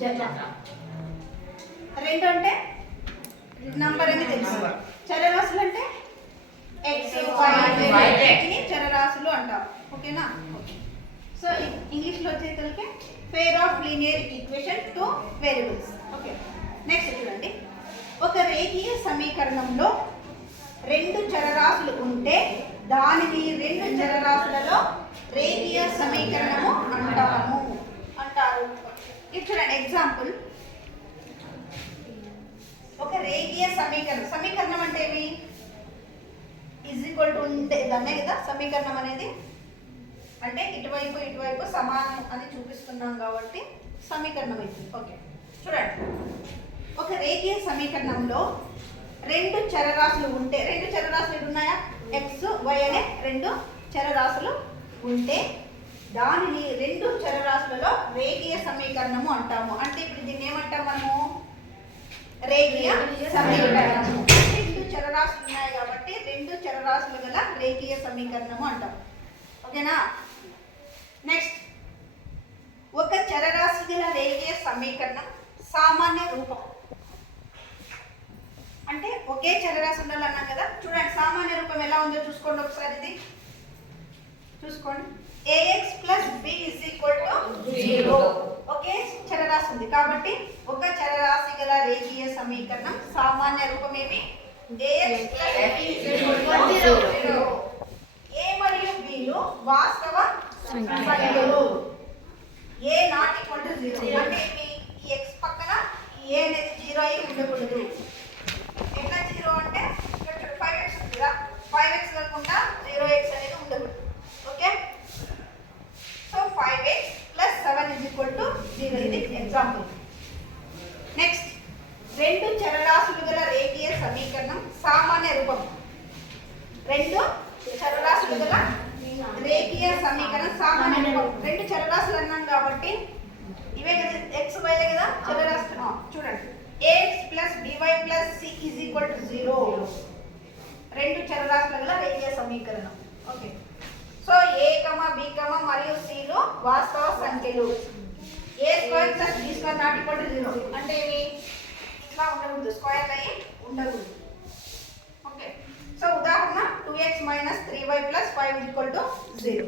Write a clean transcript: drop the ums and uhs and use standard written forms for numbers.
జత. 2 అంటే నంబర్ అని తెలుసు. చరరాశులు అంటే ఎక్స్ వై ని చరరాశులు అంటాం. ఓకేనా? సో ఇంగ్లీష్లో వచ్చేసరికి pair of linear equation to variables. Okay, next చూడండి. ఒక రేఖీయ సమీకరణంలో 2 చరరాశులు ఉంటే దానిని 2 చరరాశులలో రేఖీయ సమీకరణము అంటారు. ఇది చూడండి ఎగ్జాంపుల్. ఒక రేఖీయ సమీకరణం అంటే ఏమి? ఈజ్ ఈక్వల్ టు ఉంటే దాన్నే కదా సమీకరణం అనేది. అంటే ఇటువైపు సమానం అని చూపిస్తున్నాం కాబట్టి సమీకరణం అవుతుంది. ఓకే, చూడండి. ఒక రేఖీయ సమీకరణంలో 2 చరరాశులు ఉంటే, 2 చరరాశులు ఉన్నాయా? ఎక్స్ వై అనే 2 చరరాశులు ఉంటే దానిని 2 చరరాశులలో రేఖీయ సమీకరణము అంటాము. అంటే ఇప్పుడు దీన్ని ఏమంటాం మనము? రేఖీయ సమీకరణము. 2 చరరాశులు ఉన్నాయి కాబట్టి 2 చరరాశులు గల రేఖీయ సమీకరణము అంటాం. ఓకేనా? నెక్స్ట్, ఒక చరరాశి గల రేఖీయ సమీకరణం సామాన్య రూపం. అంటే ఒకే చరరాశి ఉండాలన్నాం కదా. చూడండి సామాన్య రూపం ఎలా ఉందో చూసుకోండి ఒకసారి. ఇది చూసుకోండి. ax + b = 0. ఒకే చరరాశి ఉంది కాబట్టి ఒక చరరాశి గల రేఖీయ సమీకరణం సామాన్య రూపం ఏమి? ax + b = 0. a మరియు b లు వాస్తవ సంఖ్యలు. a ≠ 0 అంటే ఈ x పక్కన a అనేది 0 అయి ఉండకూడదు. ఎట్లా 0 అంటే ఇక్కడ 5x ఉంది కదా, 5x కాకుండా 0x అనేది ఉండకూడదు. Okay, so 5x + 7 = 0. ఇది ఎగ్జాంపుల్. నెక్స్ట్, 2 చరరాశులు గల రేఖీయ సమీకరణం సామాన్య రూపం. 2 చరరాశులు గల రేఖీయ సమీకరణం సామాన్య రూపం. 2 చరరాశులు అన్నాం కాబట్టి ఇవే కదా x y కదా చరరాశులు. చూడండి, ax + by + c = 0. 2 చరరాశుల గల రేఖీయ సమీకరణం. ఓకే, సో a, b, మరియు c లు వాస్తవ సంఖ్యలు. a² + b² ≠ 0 అంటే ఇవి ఇట్లా ఉండకూడదు, స్క్వేర్ అయ్యి ఉండకూడదు. ఓకే, సో ఉదాహరణ 2x - 3y + 5 = 0.